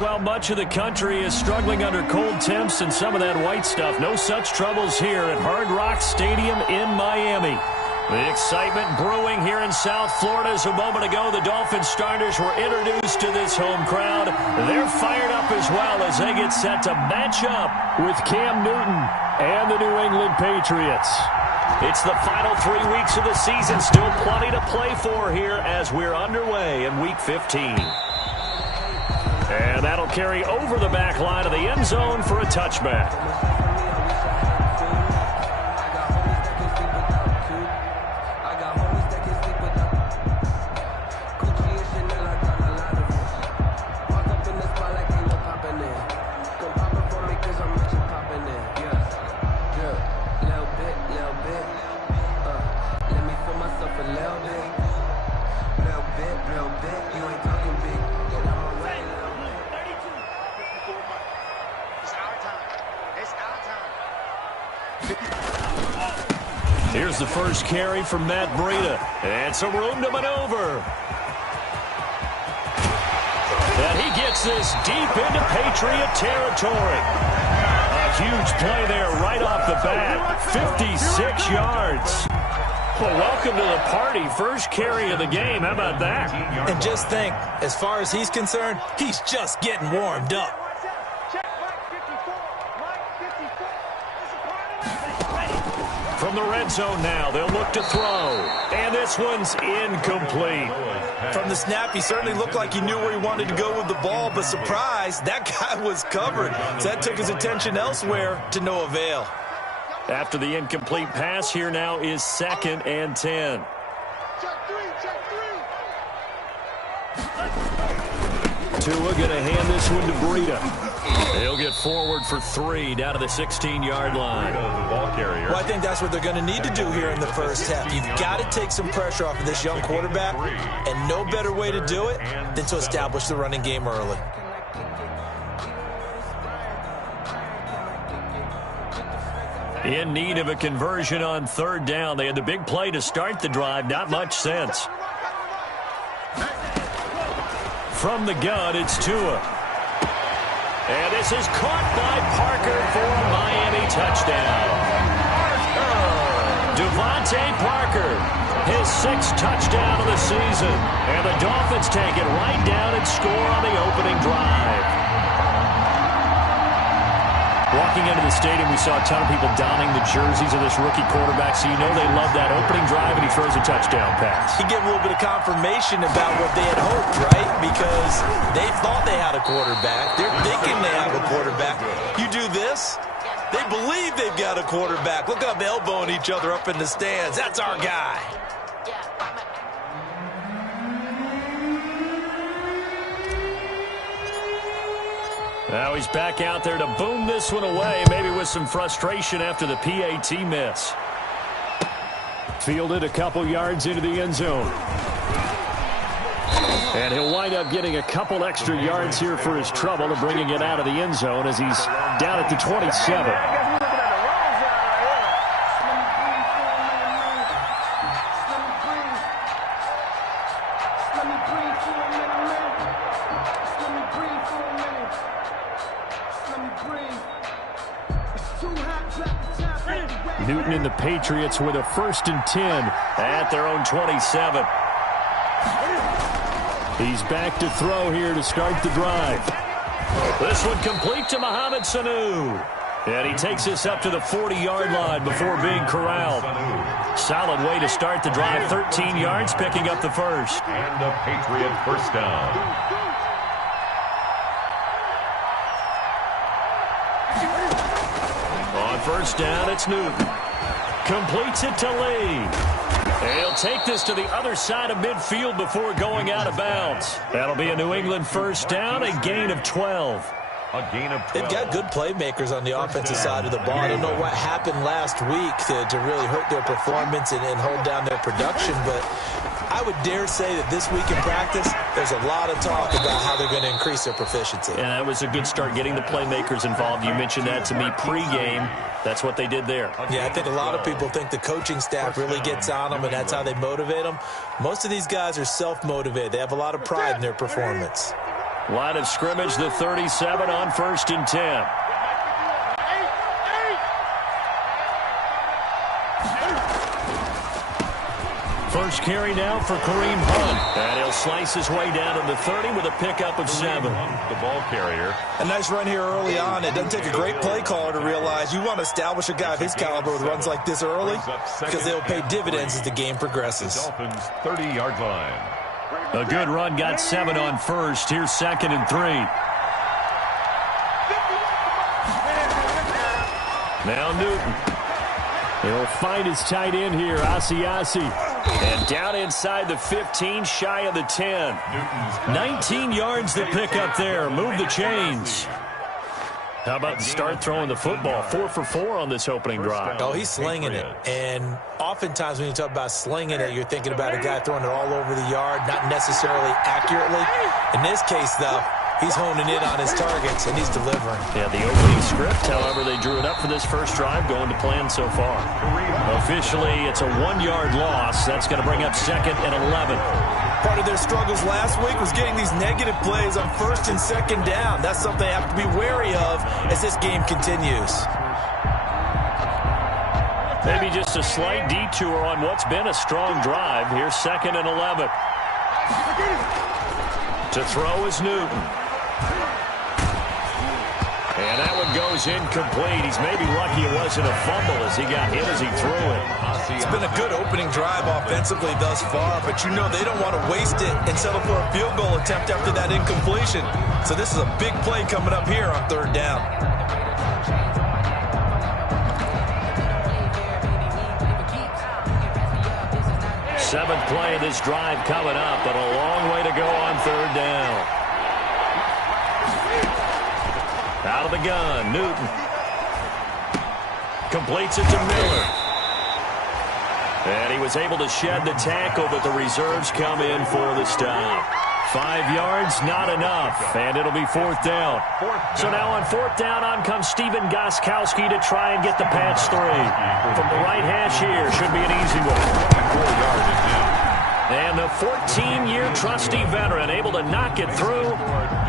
Well, much of the country is struggling under cold temps and some of that white stuff. No such troubles here at Hard Rock Stadium in Miami. The excitement brewing here in South Florida as a moment ago the Dolphins starters were introduced to this home crowd. They're fired up as well as they get set to match up with Cam Newton and the New England Patriots. It's the final 3 weeks of the season. Still plenty to play for here as we're underway in Week 15. And that'll carry over the back line of the end zone for a touchback. Here's the first carry from Matt Breida. And some room to maneuver. And he gets this deep into Patriot territory. A huge play there right off the bat. 56 yards. Well, welcome to the party. First carry of the game. How about that? And just think, as far as he's concerned, he's just getting warmed up. From the red zone now, they'll look to throw. And this one's incomplete. From the snap, he certainly looked like he knew where he wanted to go with the ball, but surprise, that guy was covered. So that took his attention elsewhere to no avail. After the incomplete pass, here now is 2nd and 10. Tua going to hand this one to Breida. He'll get forward for 3 down to the 16-yard line. Well, I think that's what they're going to need to do here in the first half. You've got to take some pressure off of this young quarterback, and no better way to do it than to establish the running game early. In need of a conversion on 3rd down. They had the big play to start the drive. Not much sense. From the gun, it's Tua. And this is caught by Parker for a Miami touchdown. Devontae Parker, his 6th touchdown of the season. And the Dolphins take it right down and score on the opening drive. Walking into the stadium, we saw a ton of people donning the jerseys of this rookie quarterback, so you know they love that opening drive, and he throws a touchdown pass. He gave a little bit of confirmation about what they had hoped, right? Because they thought they had a quarterback. They're thinking they have a quarterback. You do this, they believe they've got a quarterback. Look at them elbowing each other up in the stands. That's our guy. Now he's back out there to boom this one away, maybe with some frustration after the PAT miss. Fielded a couple yards into the end zone. And he'll wind up getting a couple extra yards here for his trouble and bringing it out of the end zone as he's down at the 27. Newton and the Patriots with a 1st and 10 at their own 27. He's back to throw here to start the drive. This one complete to Mohamed Sanu. And he takes this up to the 40-yard line before being corralled. Solid way to start the drive. 13 yards, picking up the first. And a Patriot first down. First down, it's Newton. Completes it to Lee. He'll take this to the other side of midfield before going out of bounds. That'll be a New England first down, a gain of 12. A gain of 12. They've got good playmakers on the offensive side of the ball. I don't know what happened last week to really hurt their performance and hold down their production, but I would dare say that this week in practice, there's a lot of talk about how they're going to increase their proficiency. And that was a good start, getting the playmakers involved. You mentioned that to me pregame. That's what they did there. Yeah, I think a lot of people think the coaching staff really gets on them, and that's how they motivate them. Most of these guys are self-motivated. They have a lot of pride in their performance. Line of scrimmage, the 37 on 1st and 10. First carry now for Kareem Hunt. And he'll slice his way down to the 30 with a pickup of 7. The ball carrier. A nice run here early on. It doesn't take a great play caller to realize you want to establish a guy of his caliber with runs like this early because they'll pay dividends as the game progresses. Dolphins 30-yard line. A good run, got 7 on 1st. Here's 2nd and 3. Now Newton. He'll find his tight end here, Asiasi. And down inside the 15, shy of the 10. 19 yards to pick up there. Move the chains. How about the start throwing the football? 4 for 4 on this opening drive. Oh, he's slinging it. And oftentimes when you talk about slinging it, you're thinking about a guy throwing it all over the yard, not necessarily accurately. In this case, though, he's honing in on his targets, and he's delivering. Yeah, the opening script, however, they drew it up for this first drive, going to plan so far. Officially, it's a 1-yard loss. That's going to bring up 2nd and 11. Part of their struggles last week was getting these negative plays on 1st and 2nd down. That's something they have to be wary of as this game continues. Maybe just a slight detour on what's been a strong drive. Here's 2nd and 11. To throw is Newton. And that one goes incomplete. He's maybe lucky it wasn't a fumble as he got hit as he threw it. It's been a good opening drive offensively thus far, but you know they don't want to waste it and settle for a field goal attempt after that incompletion. So this is a big play coming up here on 3rd down. Seventh play of this drive coming up, but a long way to go on 3rd down. Out of the gun, Newton. Completes it to Miller. And he was able to shed the tackle, but the reserves come in for the stop. 5 yards, not enough, and it'll be 4th down. So now on 4th down, on comes Steven Gostkowski to try and get the patch 3. From the right hash here, should be an easy one. 4 yards is in. And the 14-year trusty veteran able to knock it through.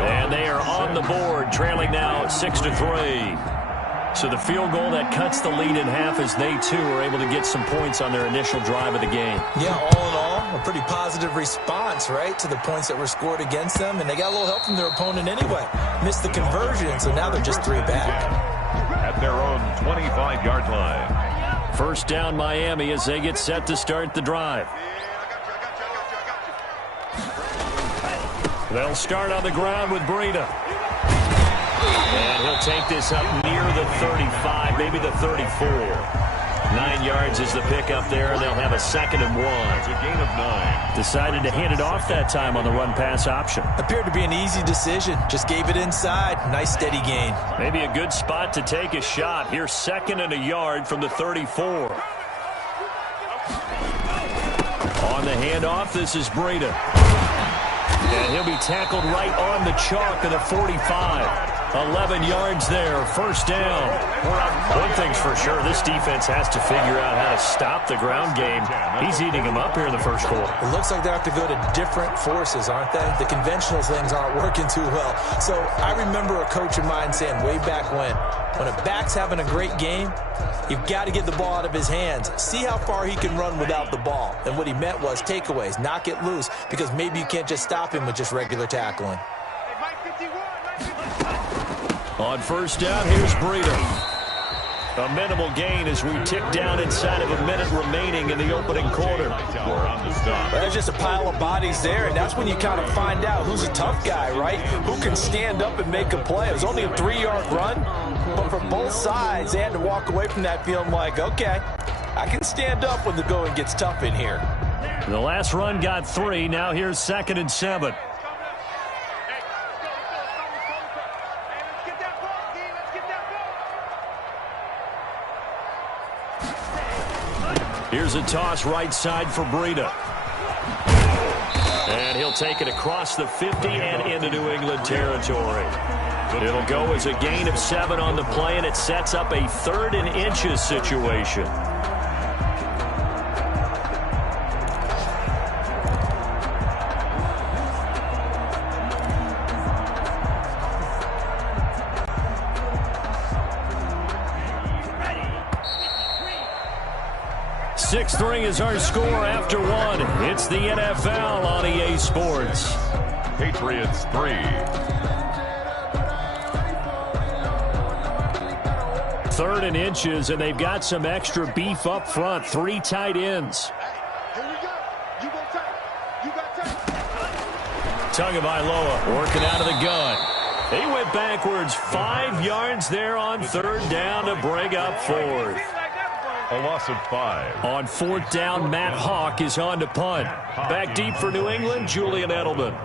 And they are on the board, trailing now 6-3. So the field goal that cuts the lead in half as they, too, are able to get some points on their initial drive of the game. Yeah, all in all, a pretty positive response, right, to the points that were scored against them. And they got a little help from their opponent anyway. Missed the conversion, so now they're just 3 back. At their own 25-yard line. First down, Miami, as they get set to start the drive. They'll start on the ground with Breida. And he'll take this up near the 35, maybe the 34. 9 yards is the pickup there, and they'll have a 2nd and 1. It's a gain of 9. Decided to hand it off that time on the run-pass option. Appeared to be an easy decision. Just gave it inside. Nice steady gain. Maybe a good spot to take a shot. Here's 2nd and a yard from the 34. On the handoff, this is Breida. And he'll be tackled right on the chalk of the 45. 11 yards there, first down. One thing's for sure, this defense has to figure out how to stop the ground game. He's eating them up here in the first quarter. It looks like they have to go to different forces, aren't they? The conventional things aren't working too well. So I remember a coach of mine saying way back when a back's having a great game, you've got to get the ball out of his hands. See how far he can run without the ball. And what he meant was takeaways, knock it loose, because maybe you can't just stop him with just regular tackling. On first down, here's Breida. A minimal gain as we tick down inside of a minute remaining in the opening quarter. There's just a pile of bodies there, and that's when you kind of find out who's a tough guy, right? Who can stand up and make a play. It was only a 3-yard run, but for both sides, they had to walk away from that feeling like, okay, I can stand up when the going gets tough in here. The last run got 3. Now here's 2nd and 7. Here's a toss right side for Breida. And he'll take it across the 50 and into New England territory. It'll go as a gain of 7 on the play, and it sets up a 3rd and inches situation. Sixth ring is our score after one. It's the NFL on EA Sports. Patriots 3. Third and inches, and they've got some extra beef up front. 3 tight ends. Here we go. You go tight. You got tight. Tagovailoa working out of the gun. He went backwards 5 yards there on third down to bring up fourth. A loss of 5. On fourth down, Matt Hawk is on to punt. Back deep for New England, Julian Edelman.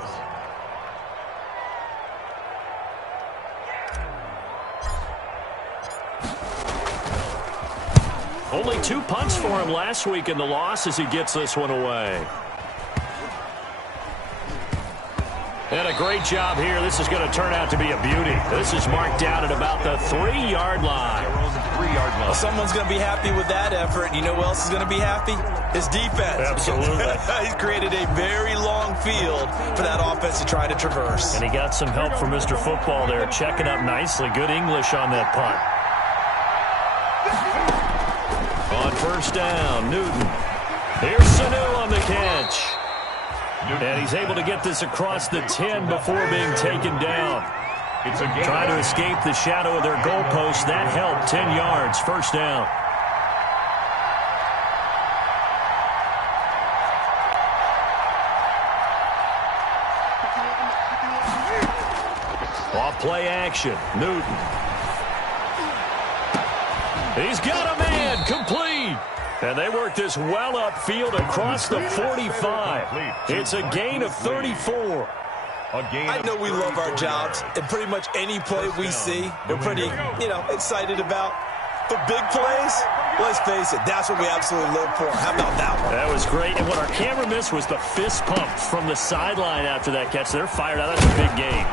Only 2 punts for him last week in the loss as he gets this one away. And a great job here. This is going to turn out to be a beauty. This is marked down at about the 3-yard line. Well, someone's going to be happy with that effort. You know who else is going to be happy? His defense. Absolutely. He's created a very long field for that offense to try to traverse. And he got some help from Mr. Football there, checking up nicely. Good English on that punt. On first down, Newton. Here's Sanu on the catch. And he's able to get this across the 10 before being taken down. Trying to escape the shadow of their goalpost. That helped. 10 yards, first down. Off play action. Newton. He's got a man. Complete. And they work this well upfield across the 45. It's a gain of 34. I know we love our jobs, and pretty much any play we see, we're pretty, excited about. But big plays, let's face it, that's what we absolutely live for. How about that one? That was great. And what our camera missed was the fist pump from the sideline after that catch. They're fired out. That's a big gain.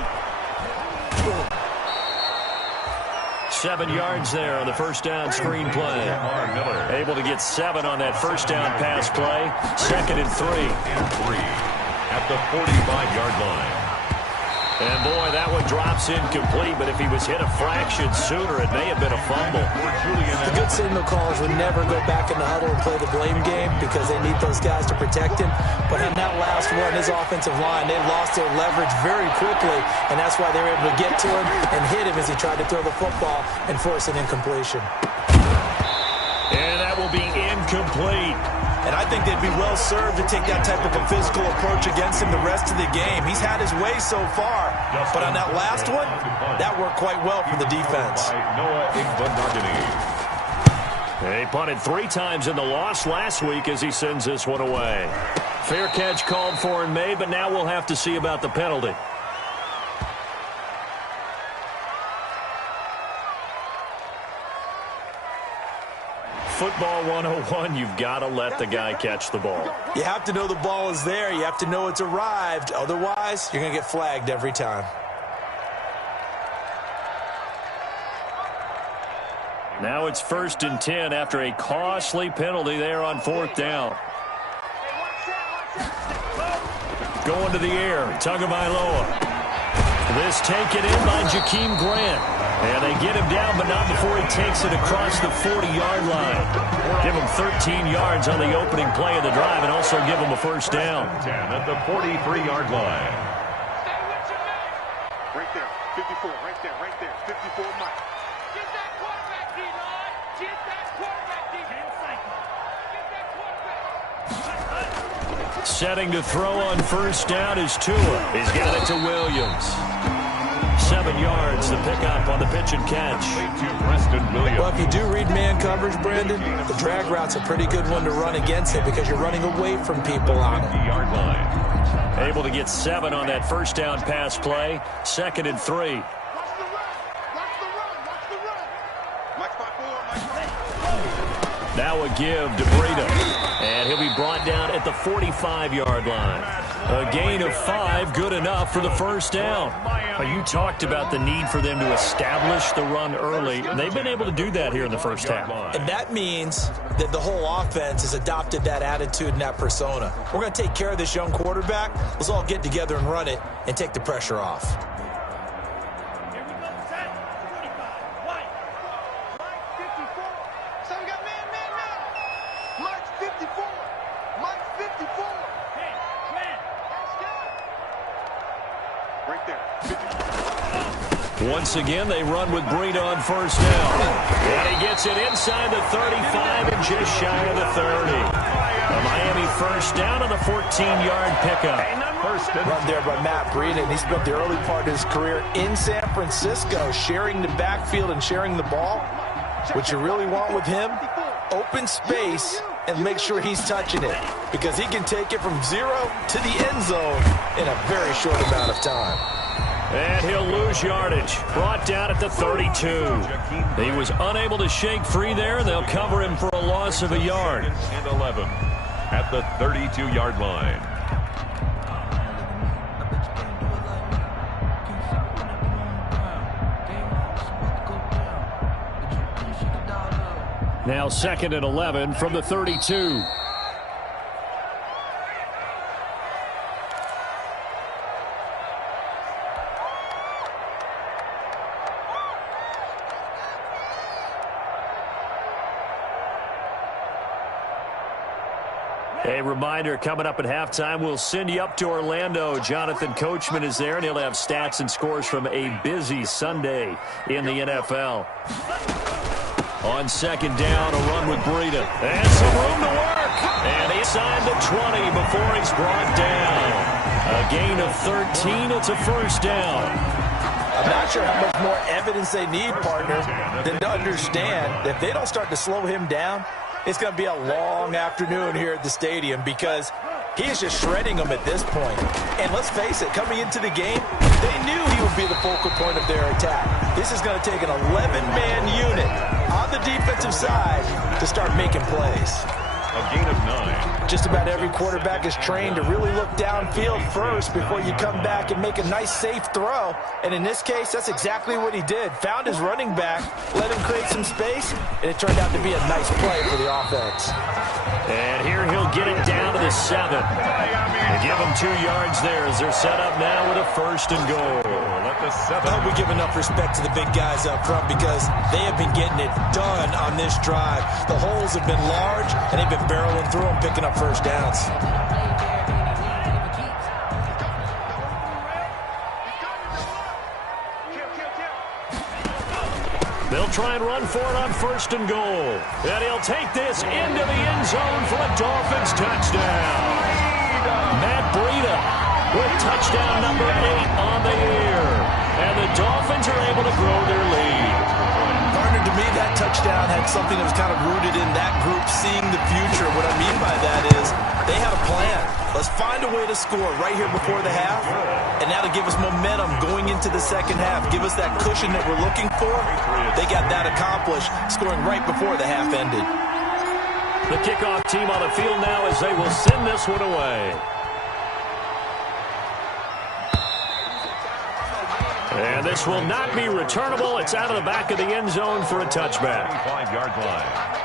7 yards there on the first down screen play. Able to get 7 on that first down pass play. 2nd and 3. At the 45-yard line. And, boy, that one drops incomplete, but if he was hit a fraction sooner, it may have been a fumble. The good signal callers would never go back in the huddle and play the blame game because they need those guys to protect him. But on that last one, his offensive line, they lost their leverage very quickly, and that's why they were able to get to him and hit him as he tried to throw the football and force an incompletion. And that will be incomplete. And I think they'd be well served to take that type of a physical approach against him the rest of the game. He's had his way so far, but on that last one, that worked quite well for the defense. They punted 3 times in the loss last week as he sends this one away. Fair catch called for and made, but now we'll have to see about the penalty. Football 101, you've got to let the guy catch the ball. You have to know the ball is there. You have to know it's arrived. Otherwise, you're going to get flagged every time. Now it's 1st and 10 after a costly penalty there on 4th down. Going to the air, Tagovailoa. This taken in by Jakeem Grant. And they get him down, but not before he takes it across the 40-yard line. Give him 13 yards on the opening play of the drive and also give him a first down. 10 at the 43-yard line. Right there, 54, right there, 54 Mike. Get that quarterback, D-line. Get that quarterback, D-line. Setting to throw on first down is Tua. He's got it to Williams. 7 yards, the pickup on the pitch and catch. Well, if you do read man coverage, Brandon, the drag route's a pretty good one to run against it because you're running away from people on it. Able to get 7 on that first down pass play. 2nd and 3. Watch the run, watch the run, watch the run. Mike 5-4, Mike. Now a give to Breida. And he'll be brought down at the 45-yard line. A gain of 5, good enough for the first down. You talked about the need for them to establish the run early. They've been able to do that here in the first half. And that means that the whole offense has adopted that attitude and that persona. We're going to take care of this young quarterback. Let's all get together and run it and take the pressure off. Mike 54. So we got man. Mike 54. Once again, they run with Breida on first down. And he gets it inside the 35 and just shy of the 30. A Miami first down on the 14-yard pickup. Run there by Matt Breida, and he spent the early part of his career in San Francisco sharing the backfield and sharing the ball. What you really want with him, open space and make sure he's touching it, because he can take it from 0 to the end zone in a very short amount of time. And he'll lose yardage. Brought down at the 32. He was unable to shake free there. They'll cover him for a loss of a yard. And 11 at the 32-yard line. Now 2nd and 11 from the 32. A reminder, coming up at halftime, we'll send you up to Orlando. Jonathan Coachman is there, and he'll have stats and scores from a busy Sunday in the NFL. On 2nd down, a run with Breida. And some room to work. And inside the 20 before he's brought down. A gain of 13. It's a first down. I'm not sure how much more evidence they need, partner, than to understand that if they don't start to slow him down, it's going to be a long afternoon here at the stadium, because he is just shredding them at this point. And let's face it, coming into the game, they knew he would be the focal point of their attack. This is going to take an 11-man unit on the defensive side to start making plays. A gain of 9. Just about every quarterback is trained to really look downfield first before you come back and make a nice, safe throw. And in this case, that's exactly what he did. Found his running back, let him create some space, and it turned out to be a nice play for the offense. And here he'll get it down to the 7. And give him 2 yards there as they're set up now with a 1st and goal. I hope we give enough respect to the big guys up front, because they have been getting it done on this drive. The holes have been large, and they've been barreling through them, picking up first downs. They'll try and run for it on 1st and goal. And he'll take this into the end zone for a Dolphins touchdown. Matt Breida with touchdown number 8 on the year. And the Dolphins are able to grow their lead. Partner, to me, that touchdown had something that was kind of rooted in that group seeing the future. What I mean by that is they had a plan. Let's find a way to score right here before the half, and that'll give us momentum going into the second half. Give us that cushion that we're looking for. They got that accomplished, scoring right before the half ended. The kickoff team on the field now as they will send this one away. And this will not be returnable. It's out of the back of the end zone for a touchback. 25-yard line.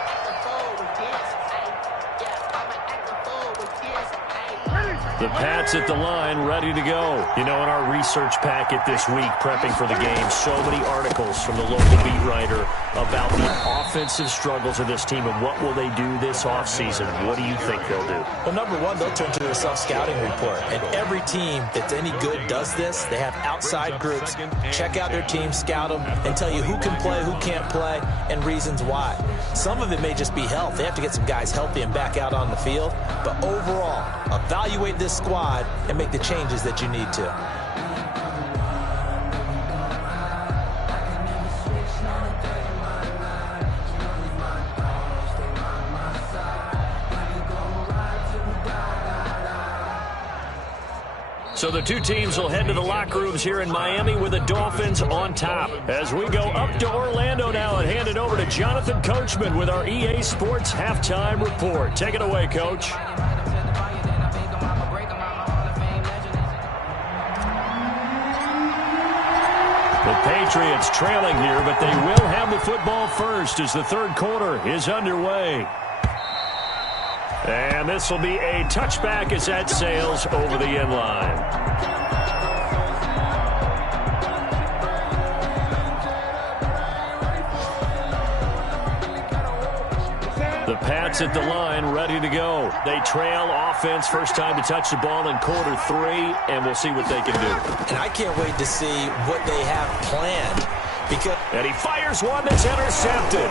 The Pats at the line, ready to go. You know, in our research packet this week, prepping for the game, so many articles from the local beat writer about the offensive struggles of this team and what will they do this offseason. What do you think they'll do? Well, number one, they'll turn to their self-scouting report. And every team that's any good does this. They have outside groups, check out their team, scout them, and tell you who can play, who can't play, and reasons why. Some of it may just be health. They have to get some guys healthy and back out on the field. But overall, evaluate this squad and make the changes that you need to. So the two teams will head to the locker rooms here in Miami with the Dolphins on top. As we go up to Orlando now and hand it over to Jonathan Coachman with our EA Sports Halftime Report. Take it away, Coach. The Patriots trailing here, but they will have the football first as the third quarter is underway. And this will be a touchback as that sails over the end line. The Pats at the line, ready to go. They trail offense, first time to touch the ball in quarter 3, and we'll see what they can do. And I can't wait to see what they have planned. And he fires one that's intercepted.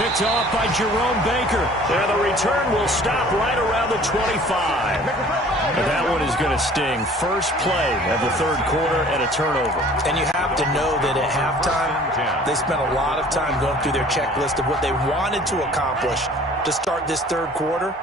Picked off by Jerome Baker. And the return will stop right around the 25. And that one is going to sting. First play of the third quarter and a turnover. And you have to know that at halftime, they spent a lot of time going through their checklist of what they wanted to accomplish to start this third quarter.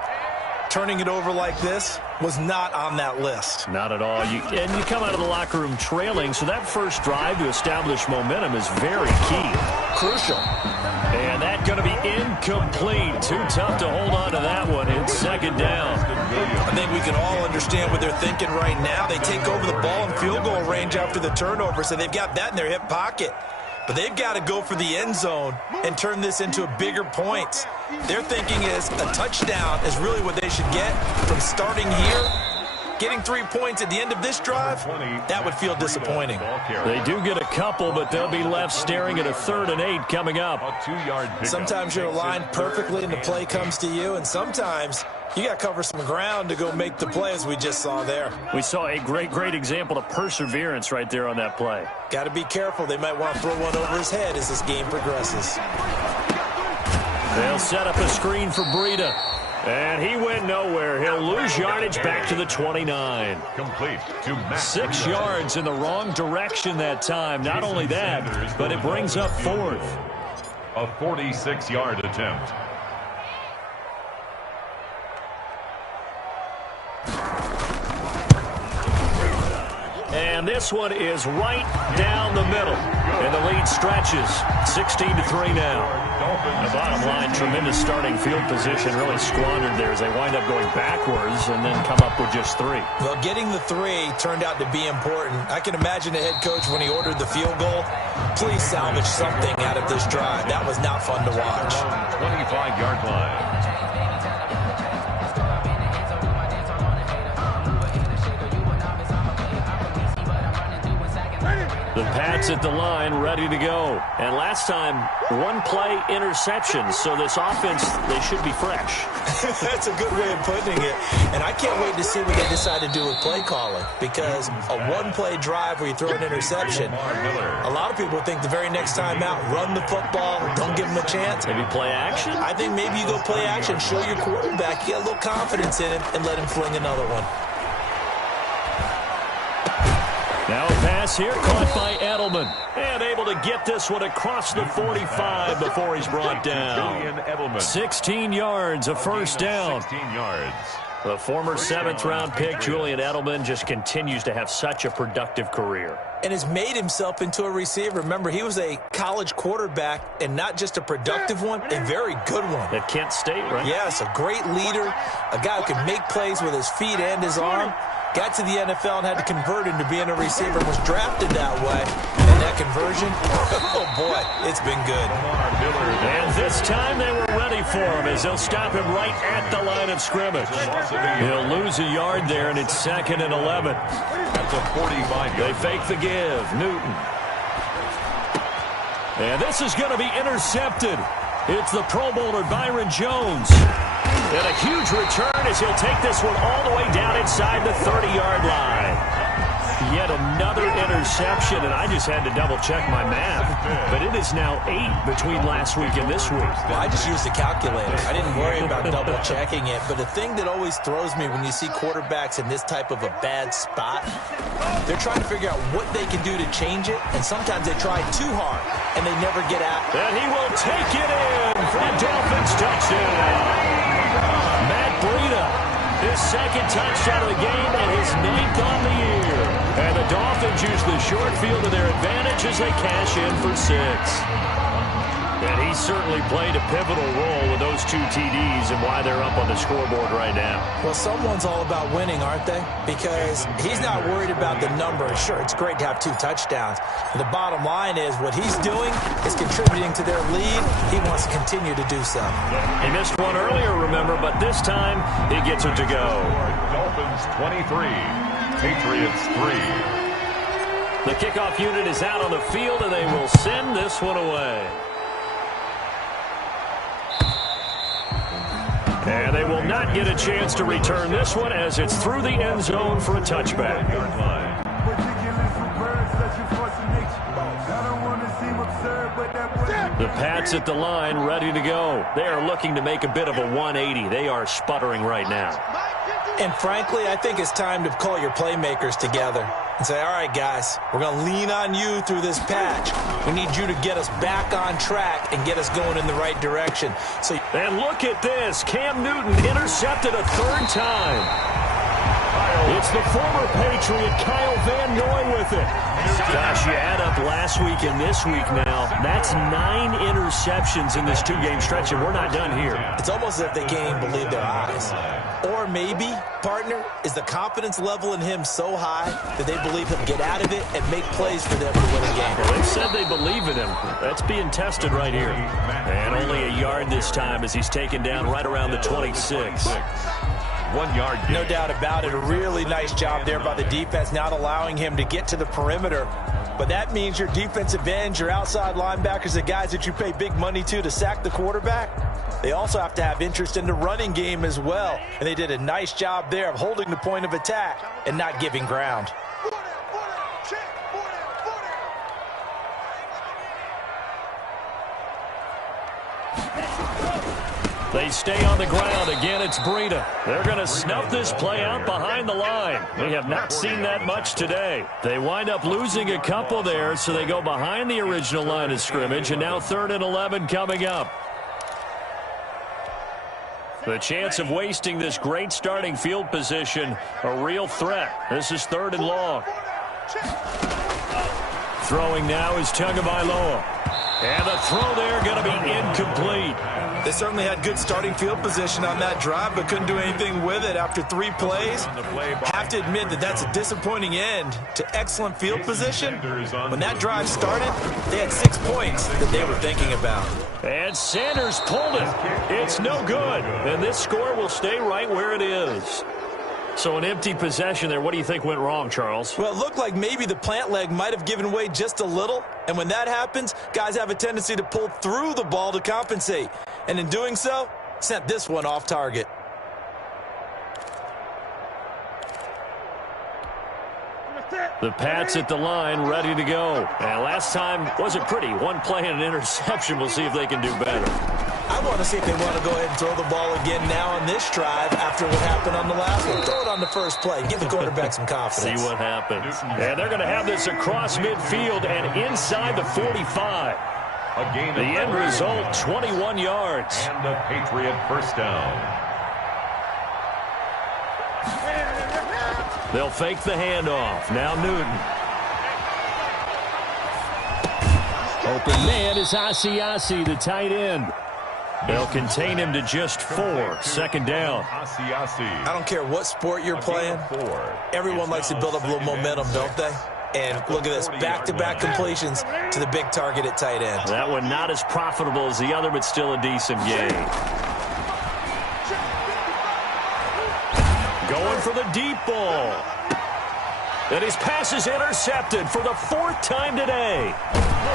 Turning it over like this was not on that list. Not at all. You come out of the locker room trailing, so that first drive to establish momentum is very key. Crucial. And that's going to be incomplete. Too tough to hold on to that one. It's second down. I think we can all understand what they're thinking right now. They take over the ball in field goal range after the turnover, so they've got that in their hip pocket. But they've got to go for the end zone and turn this into a bigger point. Their thinking is a touchdown is really what they should get from starting here. Getting 3 points at the end of this drive, that would feel disappointing. They do get a couple, but they'll be left staring at a 3rd and 8 coming up. Sometimes you're aligned perfectly and the play comes to you, and sometimes you got to cover some ground to go make the play, as we just saw there. We saw a great example of perseverance right there on that play. Got to be careful. They might want to throw one over his head as this game progresses. They'll set up a screen for Breida. And he went nowhere. He'll lose yardage back to the 29. Complete to Matt 6 yards in the wrong direction that time. Not only that, but it brings up 4th. A 46-yard attempt. And this one is right down the middle. And the lead stretches. 16-3 now. The bottom line, tremendous starting field position, really squandered there as they wind up going backwards and then come up with just 3. Well, getting the 3 turned out to be important. I can imagine the head coach when he ordered the field goal. Please salvage something out of this drive. That was not fun to watch. 25-yard line. The Pats at the line, ready to go. And last time, 1 play interception. So this offense, they should be fresh. That's a good way of putting it. And I can't wait to see what they decide to do with play calling. Because a 1-play drive where you throw an interception, a lot of people think the very next time out, run the football, don't give them a chance. Maybe play action? I think maybe you go play action, show your quarterback, get a little confidence in him, and let him fling another one. Now a pass here, caught by Edelman. And able to get this one across the 45 before he's brought down. 16 yards, a first down. 16 yards. The former 7th-round pick, Julian Edelman, just continues to have such a productive career. And has made himself into a receiver. Remember, he was a college quarterback, and not just a productive one, a very good one. At Kent State, right? Yes, a great leader, a guy who can make plays with his feet and his arm. Got to the NFL and had to convert into being a receiver and was drafted that way. And that conversion, oh boy, it's been good. And this time they were ready for him as they'll stop him right at the line of scrimmage. He'll lose a yard there, and it's 2nd and 11. That's a 45. They fake the give. Newton. And this is going to be intercepted. It's the Pro Bowler Byron Jones. And a huge return as he'll take this one all the way down inside the 30-yard line. Yet another interception, and I just had to double-check my math. But it is now 8 between last week and this week. Well, I just used a calculator. I didn't worry about double-checking it. But the thing that always throws me when you see quarterbacks in this type of a bad spot, they're trying to figure out what they can do to change it, and sometimes they try too hard, and they never get out. And he will take it in for a Dolphins touchdown. Matt Breida, his 2nd touchdown of the game and his 9th on the year. And the Dolphins use the short field to their advantage as they cash in for 6. And he certainly played a pivotal role with those 2 TDs and why they're up on the scoreboard right now. Well, someone's all about winning, aren't they? Because he's not worried about the number. Sure, it's great to have 2 touchdowns. The bottom line is what he's doing is contributing to their lead. He wants to continue to do so. He missed one earlier, remember, but this time he gets it to go. Dolphins 23, Patriots 3. The kickoff unit is out on the field, and they will send this one away. And they will not get a chance to return this one as it's through the end zone for a touchback. The Pats at the line, ready to go. They are looking to make a bit of a 180. They are sputtering right now. And frankly, I think it's time to call your playmakers together and say, all right, guys, we're going to lean on you through this patch. We need you to get us back on track and get us going in the right direction. And look at this. Cam Newton intercepted a third time. It's the former Patriot Kyle Van Noy with it. Gosh, you add up last week and this week now. That's 9 interceptions in this 2-game stretch, and we're not done here. It's almost as if they can't even believe their eyes. Or maybe, partner, is the confidence level in him so high that they believe he'll get out of it and make plays for them to win a game. Well, they said they believe in him. That's being tested right here. And only a yard this time as he's taken down right around the 26. 1 yard gain. No doubt about it. A really nice job there by the defense, not allowing him to get to the perimeter. But that means your defensive ends, your outside linebackers, the guys that you pay big money to sack the quarterback, they also have to have interest in the running game as well. And they did a nice job there of holding the point of attack and not giving ground. They stay on the ground. Again, it's Breida. They're going to snuff this play out behind the line. We have not seen that much today. They wind up losing a couple there, so they go behind the original line of scrimmage, and now 3rd and 11 coming up. The chance of wasting this great starting field position, a real threat. This is 3rd and long. Throwing now is Tagovailoa. And the throw there going to be incomplete. They certainly had good starting field position on that drive, but couldn't do anything with it after 3 plays. Have to admit that that's a disappointing end to excellent field position. When that drive started, they had 6 points that they were thinking about. And Sanders pulled it. It's no good. And this score will stay right where it is. So an empty possession there. What do you think went wrong, Charles? Well, it looked like maybe the plant leg might have given way just a little. And when that happens, guys have a tendency to pull through the ball to compensate. And in doing so, sent this one off target. The Pats at the line, ready to go. And last time wasn't pretty. 1 play and an interception. We'll see if they can do better. I want to see if they want to go ahead and throw the ball again now on this drive after what happened on the last one. Throw it on the first play. Give the quarterback some confidence. See what happens. And they're going to have this across midfield and inside the 45. The end result, 21 yards. And the Patriot first down. They'll fake the handoff. Now Newton. Open man is Asiasi, the tight end. They'll contain him to just 4. 2nd down. I don't care what sport you're playing. Everyone likes to build up a little momentum, don't they? And look at this, back-to-back completions to the big target at tight end. That one not as profitable as the other, but still a decent gain. Going for the deep ball. And his pass is intercepted for the 4th time today.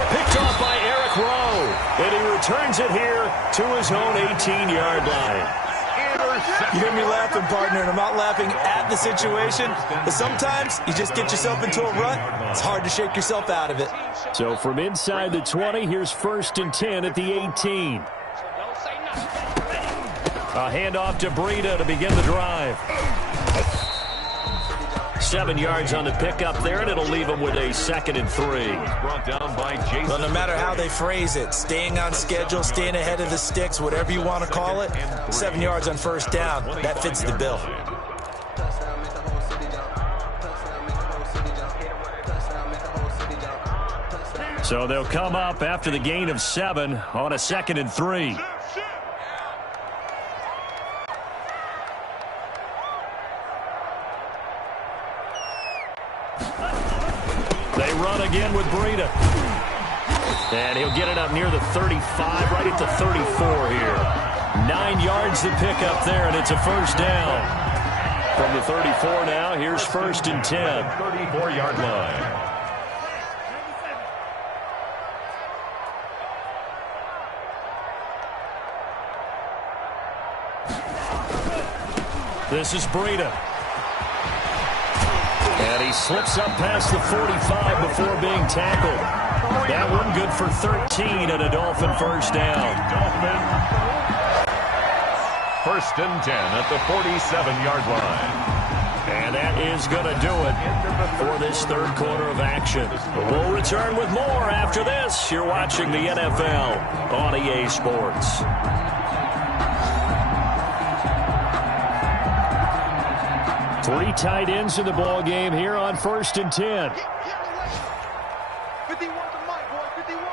Picked off by Eric Rowe. And he returns it here to his own 18-yard line. You hear me laughing, partner, and I'm not laughing at the situation, but sometimes you just get yourself into a rut. It's hard to shake yourself out of it. So from inside the 20, here's 1st and 10 at the 18. A handoff to Breida to begin the drive. 7 yards on the pickup there, and it'll leave them with a 2nd and 3. Brought down by Jason. Well, no matter how they phrase it, staying on schedule, staying ahead of the sticks, whatever you want to call it, 7 yards on 1st down, that fits the bill. So they'll come up after the gain of 7 on a 2nd and 3. They run again with Breida. And he'll get it up near the 35, right at the 34 here. 9 yards to pick up there, and it's a 1st down. From the 34 now, here's 1st and 10. 34-yard line. This is Breida. And he slips up past the 45 before being tackled. That one good for 13 and a Dolphin first down. First and 10 at the 47-yard line. And that is going to do it for this third quarter of action. We'll return with more after this. You're watching the NFL on EA Sports. Three tight ends in the ball game here on first and 10. 51 to Mike, boy. 51.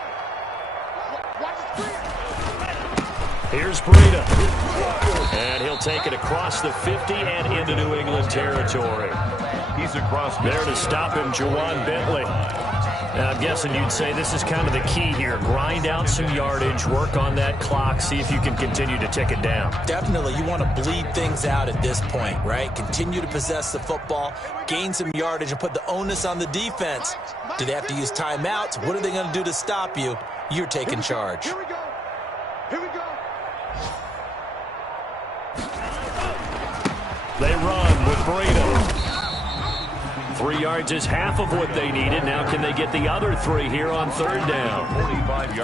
Watch the screen. Here's Breida. And he'll take it across the 50 and into New England territory. He's across There to stop him, Jawan Bentley. Now, I'm guessing you'd say this is kind of the key here. Grind out some yardage, work on that clock, see if you can continue to tick it down. Definitely, you want to bleed things out at this point, right? Continue to possess the football, gain some yardage, and put the onus on the defense. Do they have to use timeouts? What are they going to do to stop you? You're taking charge. Here we go. Here we go. They run with Breida. 3 yards is half of what they needed. Now can they get the other 3 here on third down?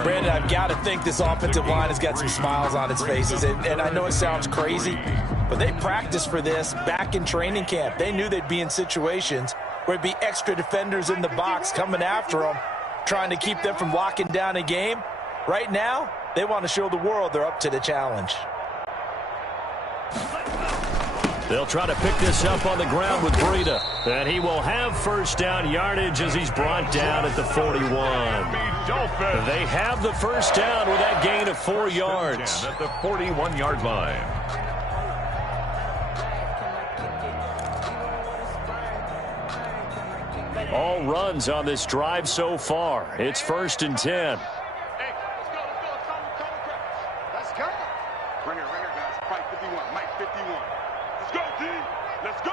Brandon, I've got to think this offensive line has got some smiles on its faces. And I know it sounds crazy, but they practiced for this back in training camp. They knew they'd be in situations where it'd be extra defenders in the box coming after them, trying to keep them from locking down a game. Right now, they want to show the world they're up to the challenge. They'll try to pick this up on the ground with Breida. And he will have first down yardage as he's brought down at the 41. They have the first down with that gain of 4 yards. At the 41-yard line. All runs on this drive so far. It's first and 10. Hey, let's go. Right here, guys. Mike 51. Mike 51. Let's go, D. Let's go.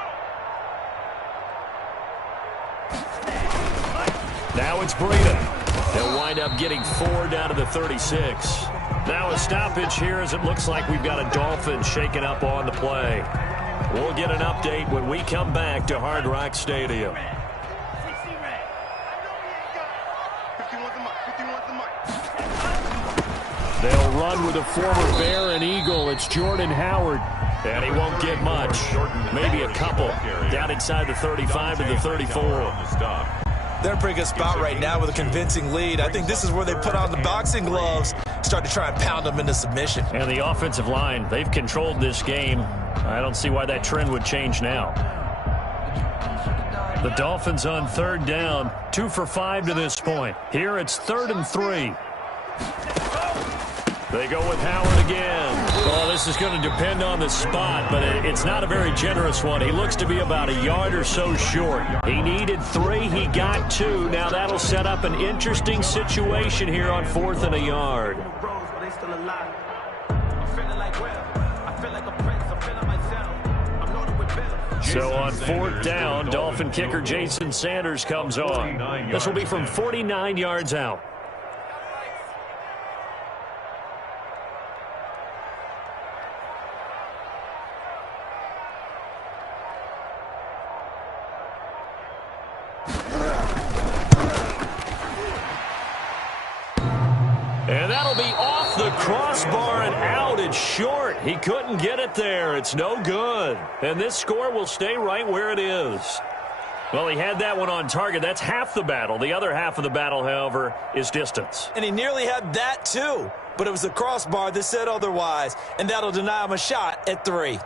Now it's Breida. They'll wind up getting 4 down to the 36. Now a stoppage here as it looks like we've got a Dolphin shaking up on the play. We'll get an update when we come back to Hard Rock Stadium. 51's the Mike. 51's the Mike. They'll run with a former Bear and Eagle. It's Jordan Howard. And he won't get much. Maybe a couple. Down inside the 35 to the 34. They're in a pretty good spot right now with a convincing lead. I think this is where they put on the boxing gloves, start to try and pound them into submission. And the offensive line, they've controlled this game. I don't see why that trend would change now. The Dolphins on third down, 2 for 5 to this point. Here it's 3rd and 3. They go with Howard again. Well, this is going to depend on the spot, but it's not a very generous one. He looks to be about a yard or so short. He needed 3. He got 2. Now that'll set up an interesting situation here on 4th and a yard. So on 4th down, Dolphin kicker Jason Sanders comes on. This will be from 49 yards out. And that'll be off the crossbar and out. It's short. He couldn't get it there. It's no good. And this score will stay right where it is. Well, he had that one on target. That's half the battle. The other half of the battle, however, is distance. And he nearly had that too. But it was the crossbar that said otherwise. And that'll deny him a shot at 3.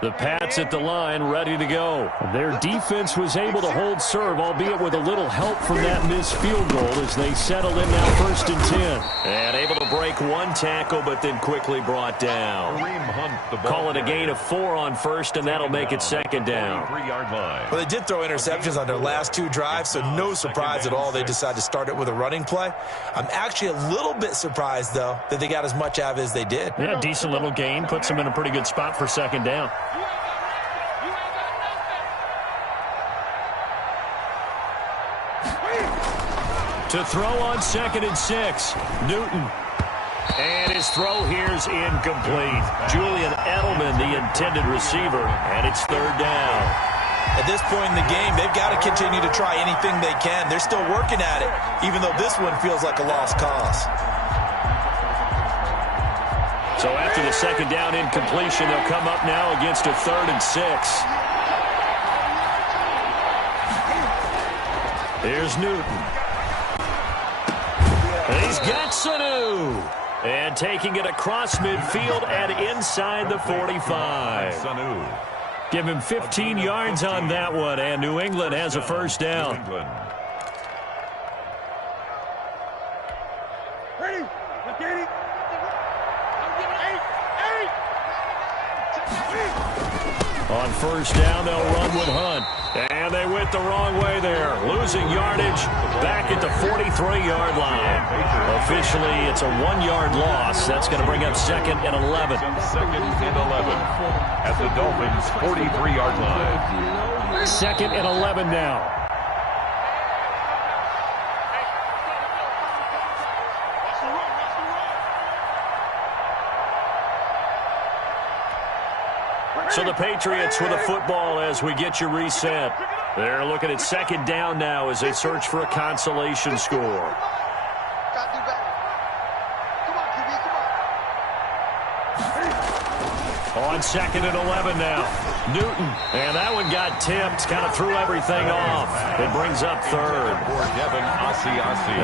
The Pats at the line, ready to go. Their defense was able to hold serve, albeit with a little help from that missed field goal as they settle in now 1st and 10. And able to break one tackle, but then quickly brought down. Call it a gain of 4 on 1st, and that'll make it 2nd down. Well, they did throw interceptions on their last 2 drives, so no surprise at all they decided to start it with a running play. I'm actually a little bit surprised, though, that they got as much out of it as they did. Yeah, decent little gain. Puts them in a pretty good spot for 2nd down. To throw on 2nd and 6, Newton. And his throw here's incomplete. Julian Edelman, the intended receiver, and it's 3rd down. At this point in the game, they've got to continue to try anything they can. They're still working at it, even though this one feels like a lost cause. So after the 2nd down incompletion, they'll come up now against a 3rd and 6. Here's Newton. He's got Sanu. And taking it across midfield and inside the 45. Give him 15 yards on that one, and New England has a 1st down. On 1st down, they'll run with Hunt. And they went the wrong way there. Losing yardage back at the 43-yard line. Officially, it's a 1-yard loss. That's going to bring up 2nd and 11. 2nd and 11 at the Dolphins' 43-yard line. 2nd and 11 now. So the Patriots with a football as we get you reset. They're looking at 2nd down now as they search for a consolation score. On 2nd and 11 now. Newton. And that one got tipped. Kind of threw everything off. It brings up 3rd.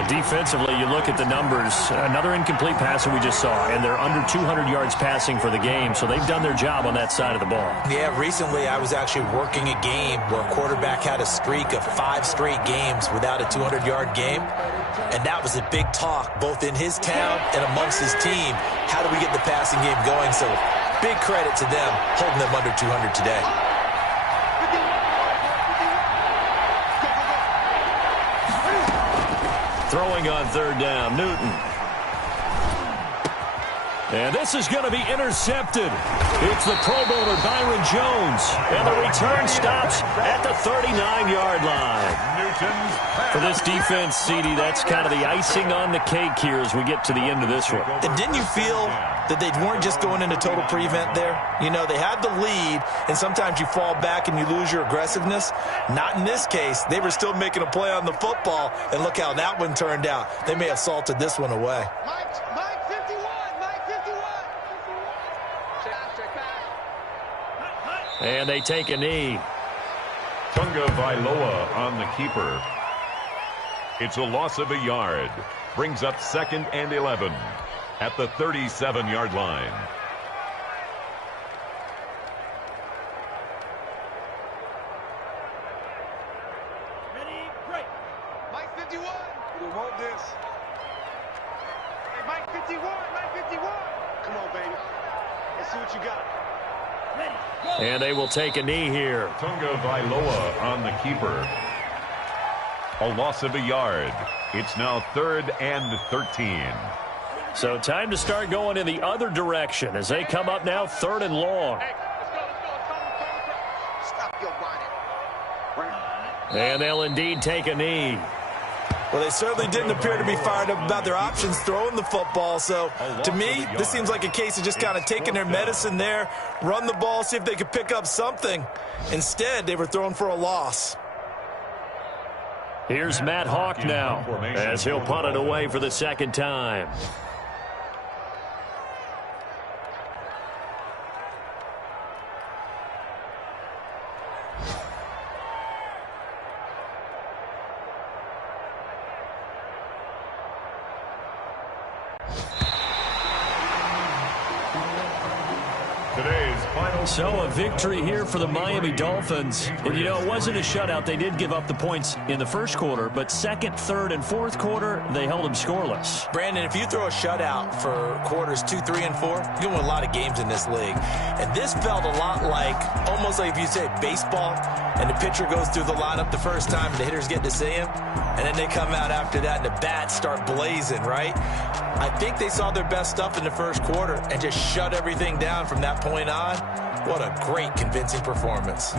Defensively, you look at the numbers. Another incomplete pass that we just saw. And they're under 200 yards passing for the game. So they've done their job on that side of the ball. Yeah, recently I was actually working a game where a quarterback had a streak of 5 straight games without a 200-yard game. And that was a big talk, both in his town and amongst his team. How do we get the passing game going? So big credit to them holding them under 200 today. Throwing on 3rd down, Newton. And this is going to be intercepted. It's the Pro Bowler Byron Jones. And the return stops at the 39-yard line. For this defense, CD, that's kind of the icing on the cake here as we get to the end of this one. And didn't you feel that they weren't just going into total prevent there? You know, they had the lead, and sometimes you fall back and you lose your aggressiveness. Not in this case. They were still making a play on the football, and look how that one turned out. They may have salted this one away. Mike 51. And they take a knee. Tunga Vailoa on the keeper. It's a loss of a yard. Brings up 2nd and 11 at the 37-yard line. Ready, break. Mike 51. We want this. Hey, Mike 51. Come on, baby. Let's see what you got. Ready, go. And they will take a knee here. Tunga Vailoa on the keeper. A loss of a yard. It's now 3rd and 13. So time to start going in the other direction as they come up now 3rd and long. Hey, let's go. Stop your whining. And they'll indeed take a knee. Well, they certainly didn't appear to be fired up about their options throwing the football. So, to me, this seems like a case of just kind of taking their medicine there, run the ball, see if they could pick up something. Instead, they were throwing for a loss. Here's Matt Hawk now as he'll punt it away for the 2nd time. Today's So a victory here for the Miami Dolphins. And, you know, it wasn't a shutout. They did give up the points in the first quarter, but second, third, and fourth quarter, they held them scoreless. Brandon, if you throw a shutout for quarters 2, 3, and 4, you're going to win a lot of games in this league. And this felt a lot like, almost like if you say baseball, and the pitcher goes through the lineup the first time, and the hitters get to see him, and then they come out after that, and the bats start blazing, right? I think they saw their best stuff in the first quarter and just shut everything down from that point on. What a great, convincing performance.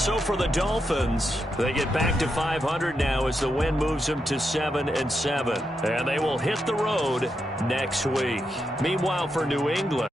So for the Dolphins, they get back to 500 now as the win moves them to 7-7. And they will hit the road next week. Meanwhile, for New England,